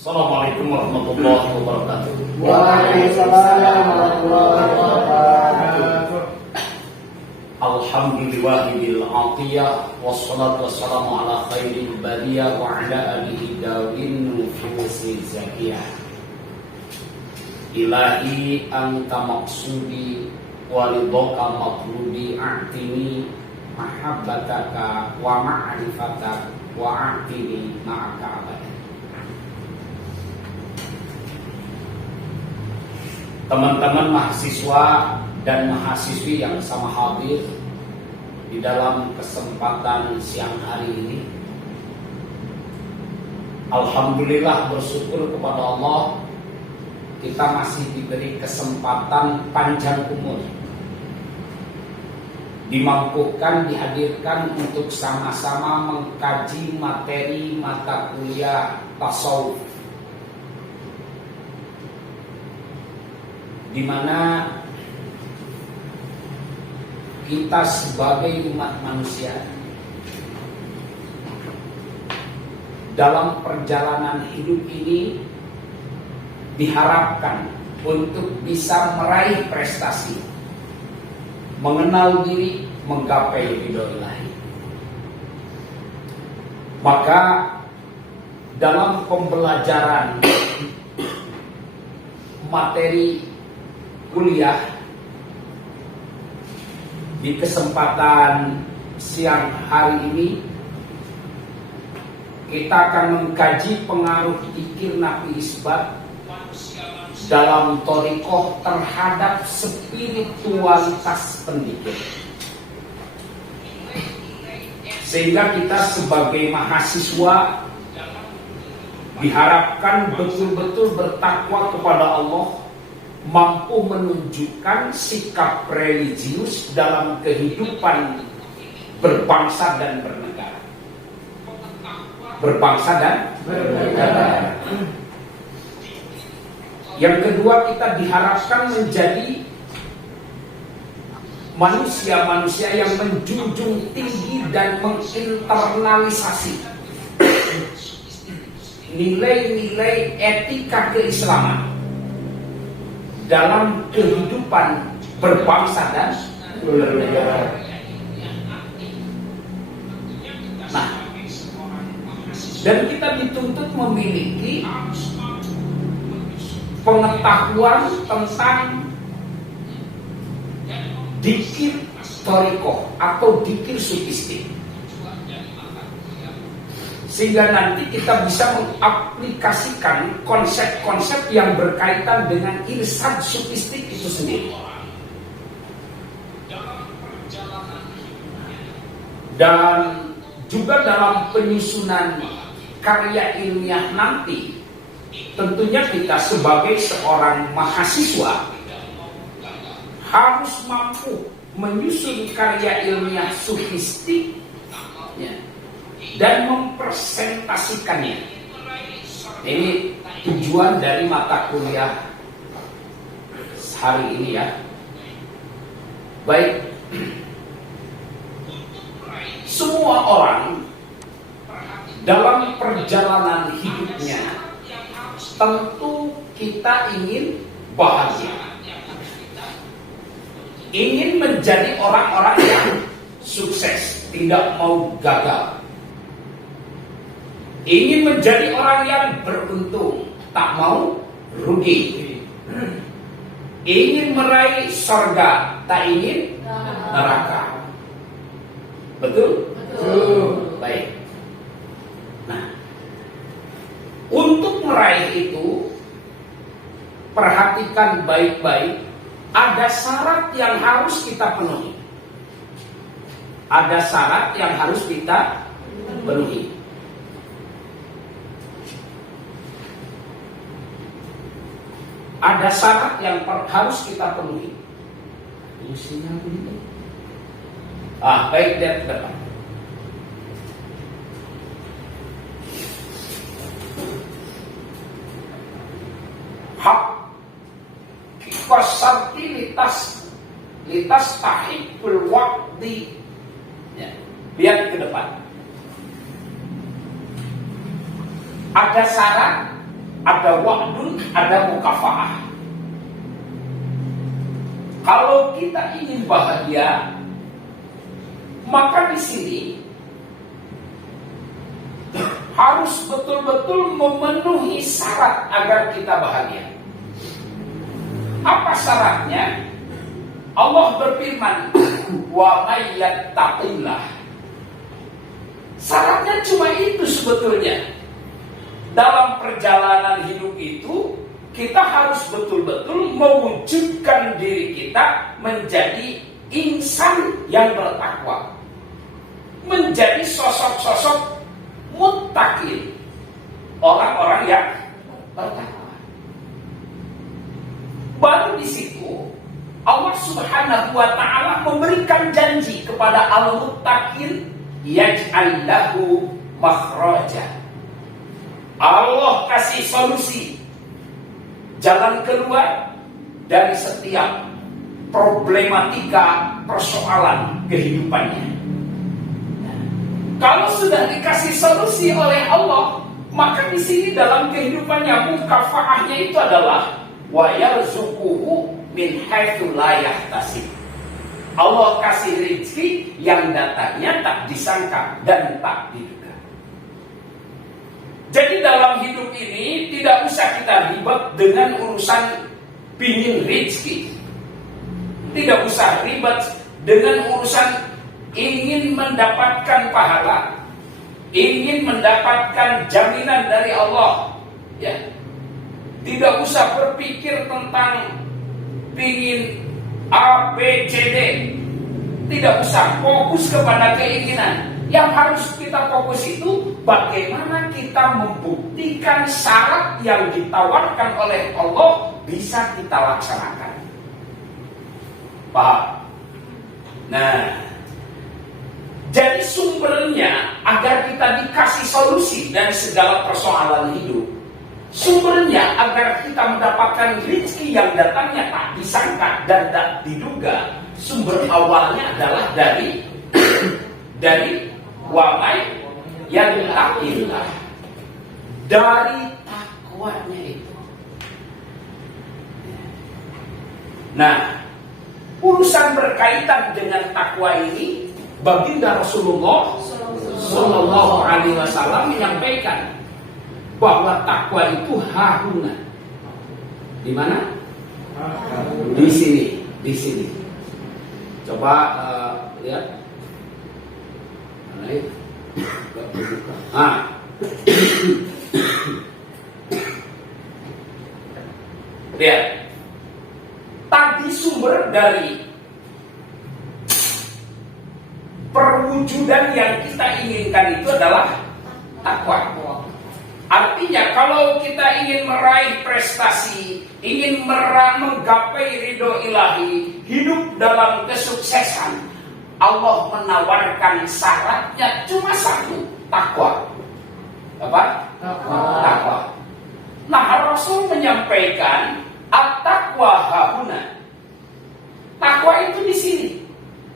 Assalamualaikum warahmatullahi wabarakatuh. Waalaikumsalam warahmatullahi wabarakatuh. Alhamdulillahil atiyah wassalatu wassalamu ala khairil bariyah wa ala alihi dawin nufusi zakiyah. Ilahi anta maqsudi walidoka matludi a'tini mahabbataka wa ma'rifatak wa a'tini ma'aka abadan. Teman-teman mahasiswa dan mahasiswi yang sama hadir di dalam kesempatan siang hari ini, alhamdulillah bersyukur kepada Allah kita masih diberi kesempatan panjang umur, dimampukan dihadirkan untuk sama-sama mengkaji materi mata kuliah tasawuf, di mana kita sebagai umat manusia dalam perjalanan hidup ini diharapkan untuk bisa meraih prestasi, mengenal diri, menggapai ridho ilahi. Maka dalam pembelajaran materi kuliah di kesempatan siang hari ini, kita akan mengkaji pengaruh dzikir nafi isbat dalam thariqah terhadap spiritualitas pendikir, sehingga kita sebagai mahasiswa diharapkan betul-betul bertakwa kepada Allah, mampu menunjukkan sikap religius dalam kehidupan berbangsa dan bernegara. Berbangsa dan bernegara. Yang kedua, kita diharapkan menjadi manusia-manusia yang menjunjung tinggi dan menginternalisasi nilai-nilai etika keislaman dalam kehidupan berbangsa dan bernegara. Nah, dan kita dituntut memiliki pengetahuan tentang dzikir thariqah atau dzikir sufistik, sehingga nanti kita bisa mengaplikasikan konsep-konsep yang berkaitan dengan irsyad sufistik itu sendiri. Dan juga dalam penyusunan karya ilmiah nanti, tentunya kita sebagai seorang mahasiswa harus mampu menyusun karya ilmiah sufistik dan mempresentasikannya. Ini tujuan dari mata kuliah hari ini ya. Baik, semua orang dalam perjalanan hidupnya tentu kita ingin bahagia, ingin menjadi orang-orang yang sukses, tidak mau gagal, ingin menjadi orang yang beruntung, tak mau rugi, ingin meraih surga, tak ingin neraka. Betul? Betul. Baik. Nah, untuk meraih itu, perhatikan baik-baik, ada syarat yang harus kita penuhi. Ada syarat yang harus kita penuhi. Ada syarat yang harus kita penuhi. Isinya begini. Baik, lihat ke depan. Hak kikosarti litas tahikul waqti. Ya, lihat ke depan. Ada syarat ada wa'dun, ada mukafa'ah. Kalau kita ingin bahagia, maka di sini harus betul-betul memenuhi syarat agar kita bahagia. Apa syaratnya? Allah berfirman, wa may yattaqillah. Syaratnya cuma itu sebetulnya. Dalam perjalanan hidup itu, kita harus betul-betul mewujudkan diri kita menjadi insan yang bertakwa, menjadi sosok-sosok muttaqin, orang-orang yang bertakwa. Baru di situ Allah Subhanahu wa taala memberikan janji kepada al-muttaqin, yaj'al lahu makhraja. Allah kasih solusi, jalan keluar dari setiap problematika persoalan kehidupannya. Kalau sudah dikasih solusi oleh Allah, maka di sini dalam kehidupannya mukafaahnya itu adalah wa yarzuquhu min haitsu la yahtasib. Allah kasih rezeki yang datangnya tak disangka dan tak diduga. Jadi dalam hidup ini tidak usah kita ribet dengan urusan pingin rezeki. Tidak usah ribet dengan urusan ingin mendapatkan pahala, ingin mendapatkan jaminan dari Allah. Ya. Tidak usah berpikir tentang pingin A, B, C, D. Tidak usah fokus kepada keinginan. Yang harus kita fokus itu bagaimana kita membuktikan syarat yang ditawarkan oleh Allah bisa kita laksanakan. Paham? Nah, jadi sumbernya agar kita dikasih solusi dari segala persoalan hidup, sumbernya agar kita mendapatkan rezeki yang datangnya tak disangka dan tak diduga, sumber awalnya adalah dari wa may yattaqillah, dari takwanya itu. Nah, urusan berkaitan dengan takwa ini, baginda Rasulullah Sallallahu Alaihi Wasallam menyampaikan bahwa takwa itu hahuna. Di mana? Di sini, di sini. Coba lihat. Mana itu? Lihat. Tadi sumber dari perwujudan yang kita inginkan itu adalah takwa. Artinya kalau kita ingin meraih prestasi, ingin menggapai ridho ilahi, hidup dalam kesuksesan, Allah menawarkan syaratnya cuma satu, takwa. Apa? Takwa. Nah, Rasul menyampaikan at-taqwa hahuna. Takwa itu di sini.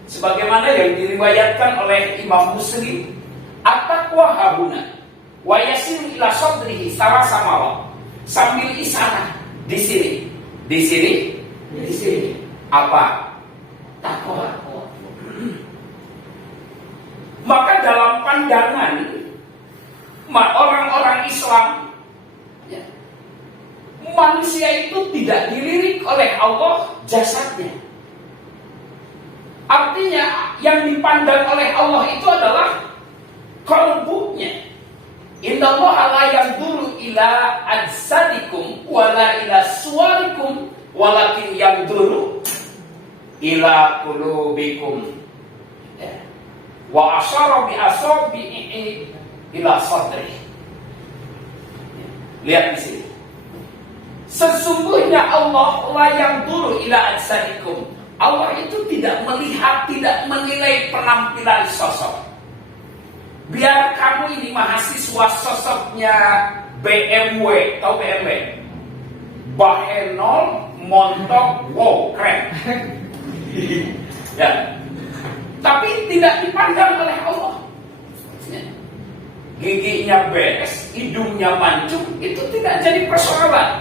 Sebagaimana yang diriwayatkan oleh Imam Muslim, at-taqwa hahuna. Wa yasiru ila sadrihi salasa marrat. Sambil isyarat di sini. Di sini. Di sini. Apa? Takwa. Maka dalam pandangan orang-orang Islam, ya, manusia itu tidak dilirik oleh Allah jasadnya. Artinya yang dipandang oleh Allah itu adalah qalbunya. Innallaha la yanzuru ila ajsadikum wala ila suwarikum walakin yanzuru ila qulubikum. Wa asyara bi asabihi ila sadri. Lihat di sini. Sesungguhnya Allah la yanzuru ila ajsadikum. Allah itu tidak melihat, tidak menilai penampilan sosok. Biar kamu ini mahasiswa sosoknya BMW, tahu BMW? Bahenol, montok, wow, keren. Ya. Tapi tidak dipandang oleh Allah. giginya beres, hidungnya mancung, itu tidak jadi persoalan.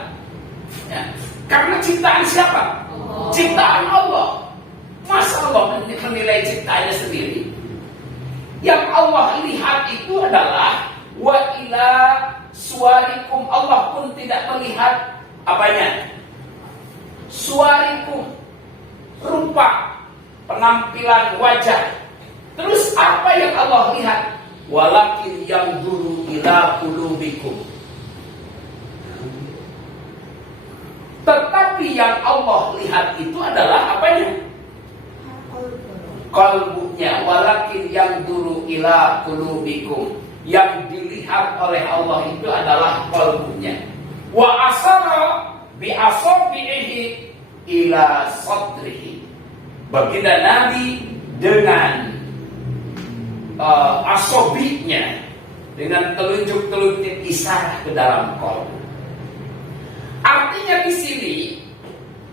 Ya. Karena ciptaan siapa? Ciptaan Allah. Masa Allah menilai ciptaannya sendiri? Yang Allah lihat itu adalah wa ila suwarikum. Allah pun tidak melihat apanya? Suwarikum, rupa, penampilan wajah. Terus apa yang Allah lihat? Walakin yang dulu ila qulubikum. Tetapi yang Allah lihat itu adalah apanya? Qalbunya. Walakin yang dulu ila qulubikum. Yang dilihat oleh Allah itu adalah qalbunya. Wa asara bi asabihi ila sadrihi. Baginda Nabi dengan asobinya, dengan telunjuk-telunjuk isyarat ke dalam qalbu. Artinya di sini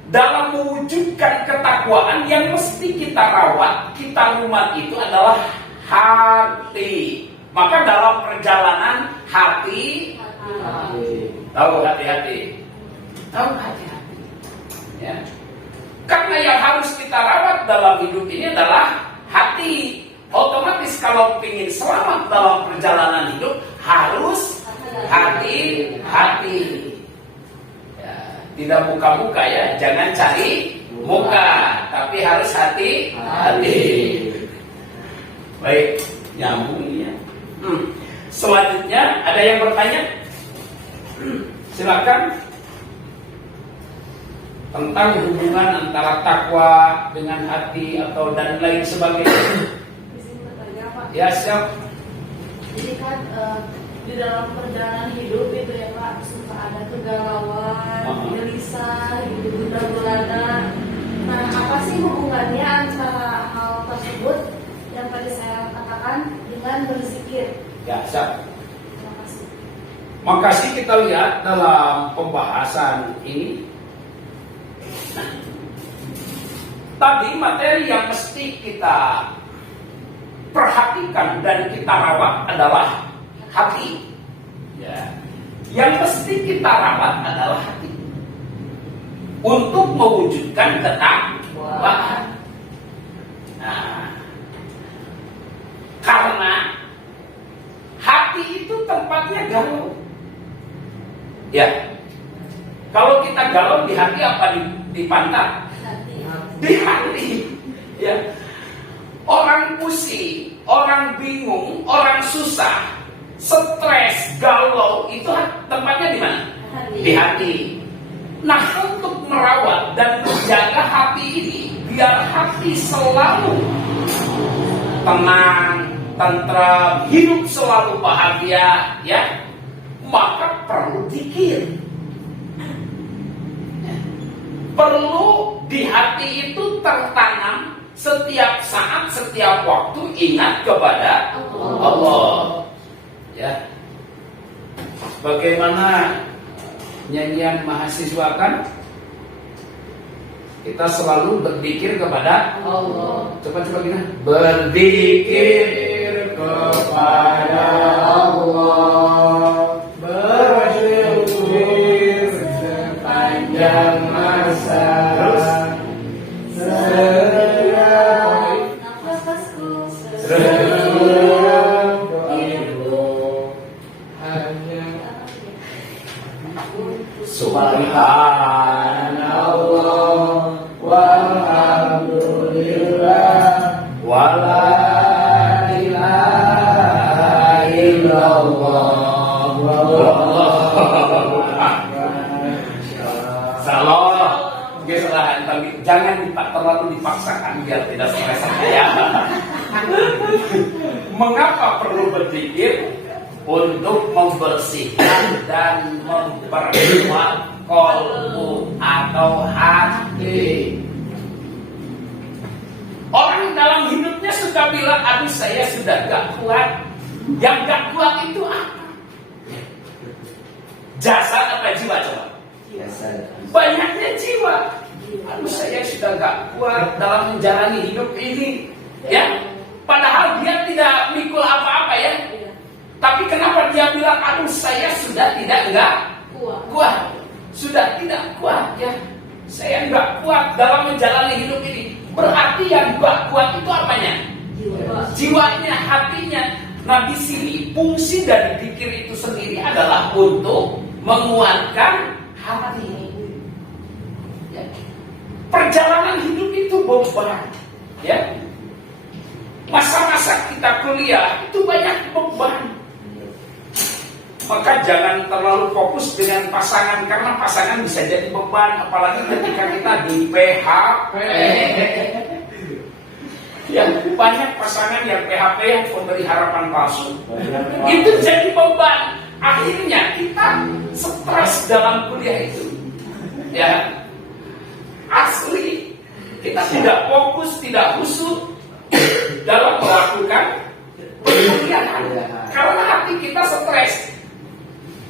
dalam mewujudkan ketakwaan yang mesti kita rawat, kita umat itu adalah hati. Maka dalam perjalanan hati, tahu hati-hati, tahu hati-hati. Ya. Karena yang harus kita rawat dalam hidup ini adalah hati. Otomatis kalau ingin selamat dalam perjalanan hidup harus hati-hati. Tidak muka-muka ya, jangan cari muka, tapi harus hati-hati. Baik, nyambung ya. Selanjutnya ada yang bertanya? Silakan. Tentang hubungan antara takwa dengan hati atau dan lain sebagainya. Ya siap. Jadi kan di dalam perjalanan hidup itu ya Pak, suka ada kegalauan, gelisah, gitu, gundah gulana. Nah, apa sih hubungannya antara hal tersebut yang tadi saya katakan dengan berzikir? Ya siap. Terima kasih. Makasih kita lihat dalam pembahasan ini. Nah, tadi materi yang mesti kita perhatikan dan kita rawat adalah hati. Ya. Yang mesti kita rawat adalah hati untuk mewujudkan ketakwaan. Nah, karena hati itu tempatnya galau. Ya. Kalau kita galau di hati apa di pantat? Di hati. Ya. Orang pusing, orang bingung, orang susah, stres, galau, itu tempatnya di mana? Di hati. Nah, untuk merawat dan menjaga hati ini, biar hati selalu tenang, tentram, hidup selalu bahagia, ya, maka perlu zikir. Perlu di hati itu tertanam setiap saat, setiap waktu ingat kepada Allah. Ya. Bagaimana nyanyian mahasiswa kan? Kita selalu berzikir kepada Allah. Coba gini. Berzikir kepada Allah. Bersyukur sepanjang masa. Subhanallah walhamdulillah wala ilaha illallah wallahu akbar. Salah. Jangan terlalu dipaksakan biar tidak stres ya. Mengapa perlu berzikir? Untuk membersihkan dan memperkuat qalbu atau hati. Orang dalam hidupnya suka bilang, aduh saya sudah gak kuat. Yang gak kuat itu apa? Jasad apa jiwa coba? Jasad. Banyaknya jiwa. Aduh saya sudah gak kuat dalam menjalani hidup ini. Ya, padahal dia tidak mikul apa-apa ya. Tapi kenapa enggak Kuat. kuat. Sudah tidak kuat ya. Saya enggak kuat dalam menjalani hidup ini. Berarti yang enggak kuat itu apanya? Jiwanya, hatinya. Nah di sini fungsi dari zikir itu sendiri adalah untuk menguatkan hati. Ya. Perjalanan hidup itu beban, ya. Masa-masa kita kuliah itu banyak beban. Maka jangan terlalu fokus dengan pasangan, karena pasangan bisa jadi beban, apalagi ketika kita di PHP. Yang banyak pasangan yang PHP yang memberi harapan palsu. Itu jadi beban. Akhirnya kita stres dalam kuliah itu. Ya, asli kita tidak fokus, tidak khusyuk dalam melakukan perkuliahan karena hati kita stres,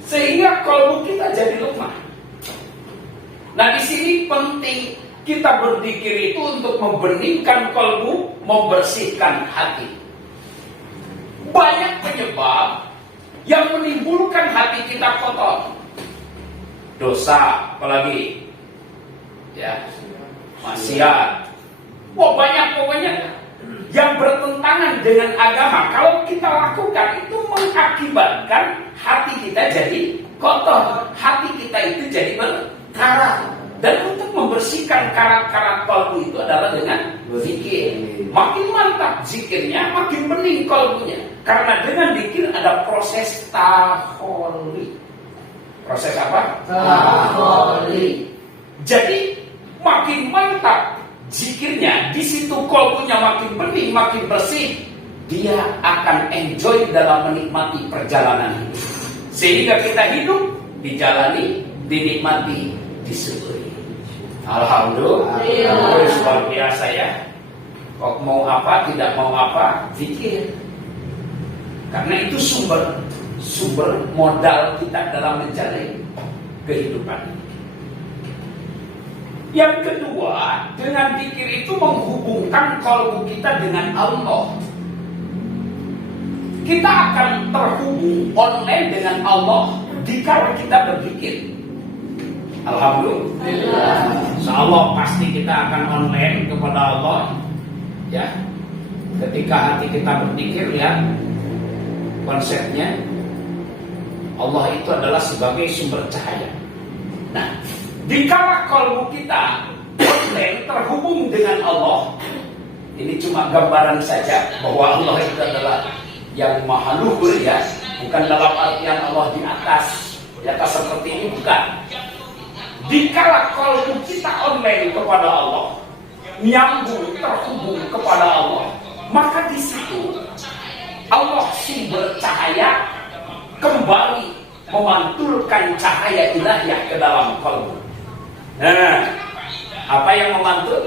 sehingga kalbu kita jadi lemah. Nah di sini penting kita berzikir itu untuk membeningkan kalbu, membersihkan hati. Banyak penyebab yang menimbulkan hati kita kotor. Dosa, apalagi ya, maksiat. Wah banyak pokoknya yang bertentangan dengan agama. Kalau kita lakukan itu mengakibatkan hati kita jadi kotor, hati kita itu jadi berkarat. Dan untuk membersihkan karat-karat kalbu itu adalah dengan zikir. Makin mantap zikirnya, makin bening kalbunya. Karena dengan zikir ada proses taholi. Proses apa? Taholi. Jadi makin mantap zikirnya, di situ kalbunya makin bening, makin bersih, dia akan enjoy dalam menikmati perjalanan ini. Sehingga kita hidup dijalani, dinikmati, disyukuri. Alhamdulillah. Luar biasa ya. Kok mau apa, tidak mau apa, zikir. Karena itu sumber modal kita dalam menjalani kehidupan. Yang kedua, dengan zikir itu menghubungkan kalbu kita dengan Allah. Kita akan terhubung online dengan Allah dikala kita berzikir. Alhamdulillah. Insyaallah pasti kita akan online kepada Allah. Ya. Ketika hati kita berzikir, ya, konsepnya Allah itu adalah sebagai sumber cahaya. Nah, dikala kalbu kita online terhubung dengan Allah, ini cuma gambaran saja bahwa Allah itu adalah yang maha luhur, ya, bukan dalam artian Allah di atas seperti ini, bukan. Dikala kalbu kita online kepada Allah, nyambung, terhubung kepada Allah, maka di situ Allah sumber cahaya kembali memantulkan cahaya ilahiyah ke dalam kalbu. Nah, apa yang memantul?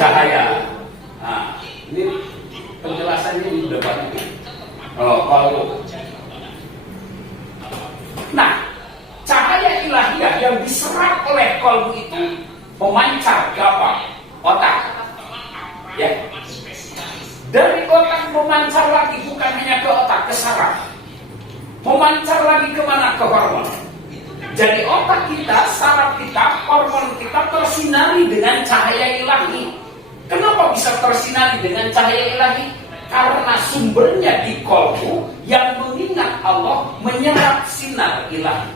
Cahaya. Nah, ini penjelasannya ini udah banyak. Kalbu. Nah, cahaya ilahiyah yang diserap oleh kalbu itu memancar ke apa? Otak. Ya. Dari otak memancar lagi, bukan hanya ke otak, ke saraf. Memancar lagi kemana? Ke hormon. Jadi otak kita, saraf kita, hormon kita tersinari dengan cahaya ilahi. Kenapa bisa tersinari dengan cahaya ilahi? Karena sumbernya di kalbu yang mengingat Allah, menyerap sinar ilahi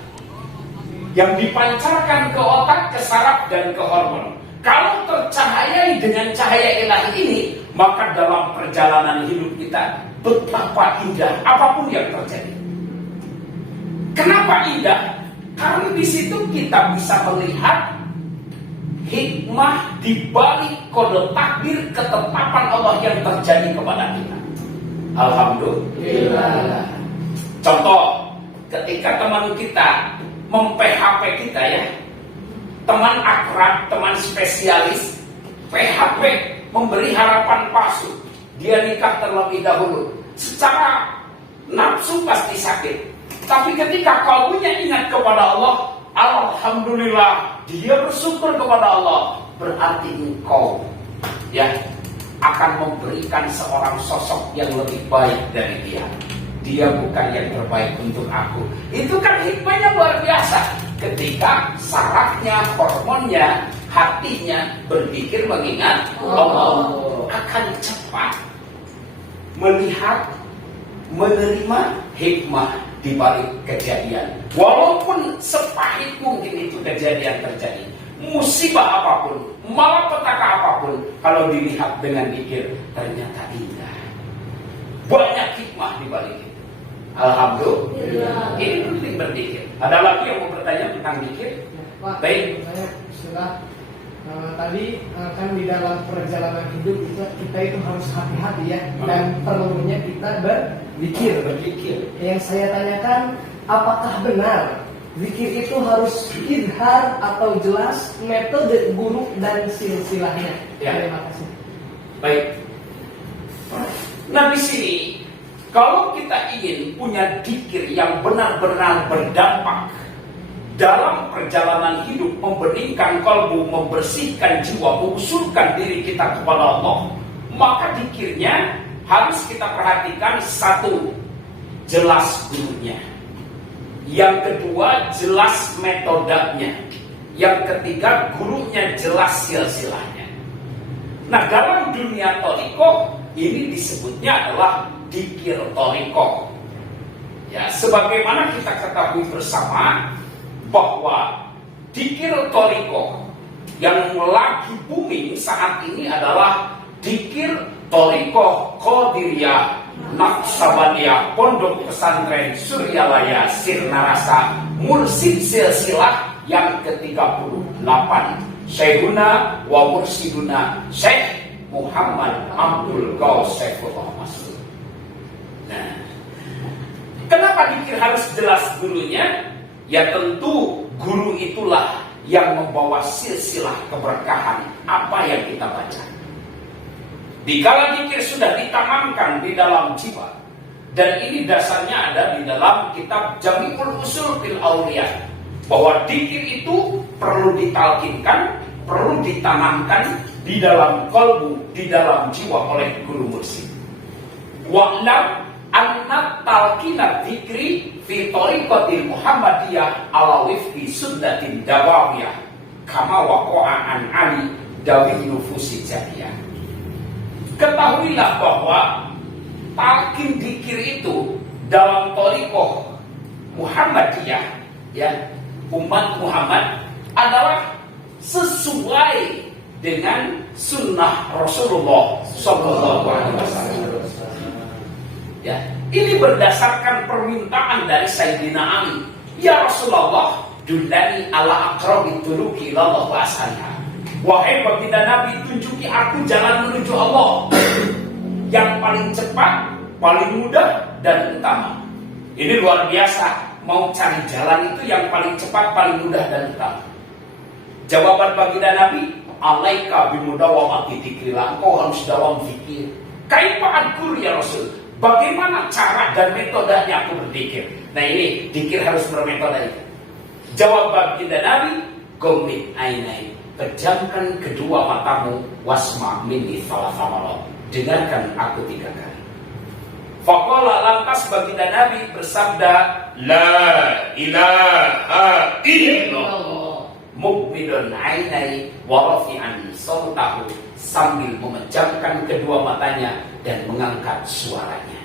yang dipancarkan ke otak, ke saraf, dan ke hormon. Kalau tercahayai dengan cahaya ilahi ini, maka dalam perjalanan hidup kita betapa indah apapun yang terjadi. Kenapa indah? Karena di situ kita bisa melihat hikmah di balik kode takdir ketetapan Allah yang terjadi kepada kita. Alhamdulillah. Contoh, ketika teman kita mem-PHP kita, ya, teman akrab, teman spesialis, PHP, memberi harapan palsu, dia nikah terlebih dahulu. Secara nafsu pasti sakit, tapi ketika kalbunya ingat kepada Allah, alhamdulillah, dia bersyukur kepada Allah. Berarti engkau, ya, akan memberikan seorang sosok yang lebih baik dari dia. dia bukan yang terbaik untuk aku. Itu kan hikmahnya luar biasa. Ketika sarafnya, hormonnya, hatinya berpikir mengingat Allah, akan cepat melihat, menerima hikmah di balik kejadian. Walaupun sepahit mungkin itu kejadian terjadi, musibah apapun, malapetaka apapun, kalau dilihat dengan pikir ternyata indah. Banyak hikmah di balik itu. Alhamdulillah. Ini penting berpikir. Ada lagi yang mau bertanya tentang pikir? Pak, Baik. saya sudah tadi kan di dalam perjalanan hidup kita itu harus hati-hati ya, dan perlunya kita berpikir. Yang saya tanyakan, apakah benar zikir itu harus idhar atau jelas, metode guru dan silsilahnya? Ya. Terima kasih. Baik. Nah di sini, kalau kita ingin punya zikir yang benar-benar berdampak dalam perjalanan hidup, membeningkan kalbu, membersihkan jiwa, mengusulkan diri kita kepada Allah, maka zikirnya harus kita perhatikan. Satu, jelas gurunya. Yang kedua, jelas metodenya. Yang ketiga, gurunya jelas silsilahnya. Nah dalam dunia thariqah, ini disebutnya adalah zikir thariqah. Ya, sebagaimana kita ketahui bersama bahwa zikir thariqah yang lagi booming saat ini adalah zikir thariqah Qadiriyah Naqsabandiyah Pondok Pesantren Suryalaya Sirnarasa Mursid Silsilah yang ke-38, Syekhuna wa Mursiduna Syekh Muhammad Abdul Ghaus Saifullah Masud. Nah, kenapa zikir harus jelas gurunya? Ya tentu guru itulah yang membawa silsilah keberkahan apa yang kita baca. Dikala zikir sudah ditanamkan di dalam jiwa, dan ini dasarnya ada di dalam kitab Jami'ul Usul fil Auliya, bahwa zikir itu perlu ditalkinkan, perlu ditanamkan di dalam kalbu, di dalam jiwa oleh guru mursyid. Wa'lam anna talqinat dzikri fi thariqatil Muhammadiyah ala wifqi sunnatin dawawiyah kama waqa'a an ali dawi nufusi jadiyah. Ketahuilah bahwa talqin dzikir itu dalam thariqah Muhammadiyah, ya, umat Muhammad, adalah sesuai dengan sunnah Rasulullah SAW. Ya, ini berdasarkan permintaan dari Sayyidina Ali. Ya Rasulullah, dullani ala aqrabit turuqi ilallah wa ashabiha. Wahai baginda Nabi, tunjuki aku jalan menuju Allah yang paling cepat, paling mudah dan utama. Ini luar biasa. Mau cari jalan itu yang paling cepat, paling mudah dan utama. Jawaban baginda Nabi, alaika bimudawamati dzikrillah, engkau harus dawam zikir. Kaifa adkur ya Rasul? Bagaimana cara dan metodenya aku berzikir? Nah ini, zikir harus bermetode. Jawab baginda Nabi, gomit ainai, pejamkan kedua matamu, wasma minni salasamalah, dengarkan aku 3 kali. Faqala, lantas baginda Nabi bersabda, la ilaha illallah, mukmidun ainai wa rafi'an sautahu, sambil memejamkan kedua matanya dan mengangkat suaranya.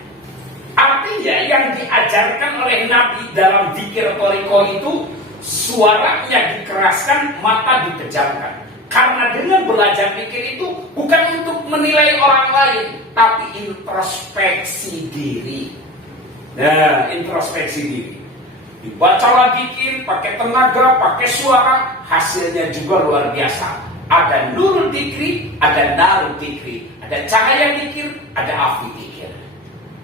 Artinya yang diajarkan oleh Nabi dalam zikir thariqah itu, suaranya dikeraskan, mata dipejamkan. Karena dengan belajar zikir itu bukan untuk menilai orang lain, tapi introspeksi diri. Nah, introspeksi diri. Dibacalah zikir pakai tenaga, pakai suara, hasilnya juga luar biasa. Ada nurul dzikri, ada narul dzikri, ada cahaya dzikir, ada api dzikir.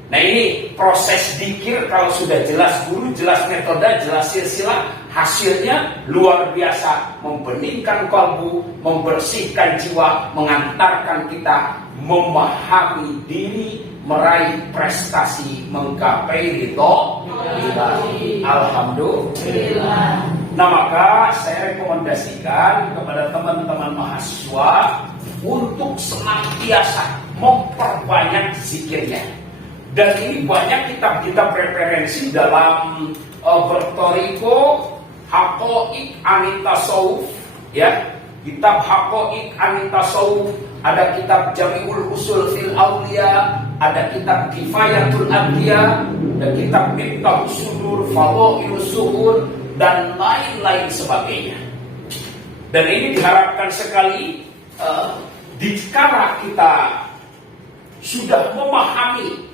Nah ini proses dzikir kalau sudah jelas guru, jelas metode, jelas silsilah, hasilnya luar biasa, membeningkan kalbu, membersihkan jiwa, mengantarkan kita memahami diri, meraih prestasi, menggapai ridho ilahi. Alhamdulillah. Nah maka saya rekomendasikan kepada teman-teman mahasiswa untuk senantiasa memperbanyak zikirnya, Dan ini banyak kitab-kitab referensi dalam bertoriko, Haqa'iq Anitasawuf, ya, kitab Haqa'iq Anitasawuf, ada kitab Jami'ul Usul fil Auliya, ada kitab Kifayatul Adliya, ada kitab Miftahus Sudur, Fadhailus Suhur, dan lain-lain sebagainya. Dan ini diharapkan sekali dikala kita sudah memahami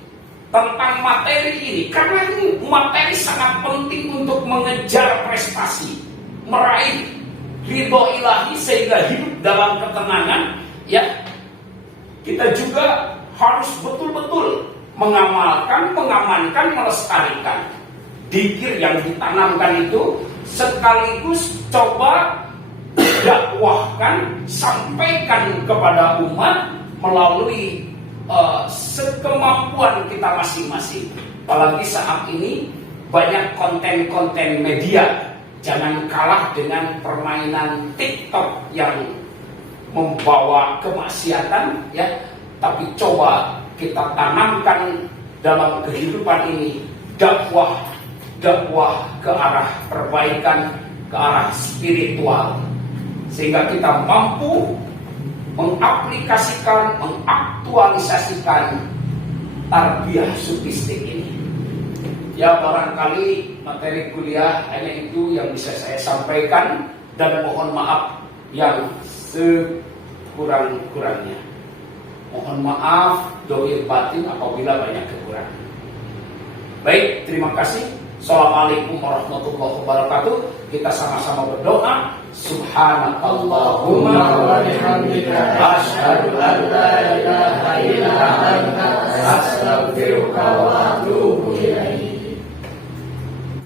tentang materi ini, karena ini materi sangat penting untuk mengejar prestasi, meraih ridho ilahi sehingga hidup dalam ketenangan, ya. Kita juga harus betul-betul mengamalkan, mengamankan, melestarikan dzikir yang ditanamkan itu, sekaligus coba dakwahkan, sampaikan kepada umat melalui sekemampuan kita masing-masing. Apalagi saat ini banyak konten-konten media. Jangan kalah dengan permainan TikTok yang membawa kemaksiatan, ya. Tapi coba kita tanamkan dalam kehidupan ini dakwah ke arah perbaikan, ke arah spiritual, sehingga kita mampu mengaplikasikan, mengaktualisasikan tarbiyah sufistik ini. Ya, barangkali materi kuliah hanya itu yang bisa saya sampaikan, dan mohon maaf yang sekurang-kurangnya. Mohon maaf dohir batin apabila banyak kekurangan. Baik, terima kasih. Assalamualaikum warahmatullahi wabarakatuh. Kita sama-sama berdoa. Subhanakallahumma wa bihamdika asyhadu an la ilaha illa anta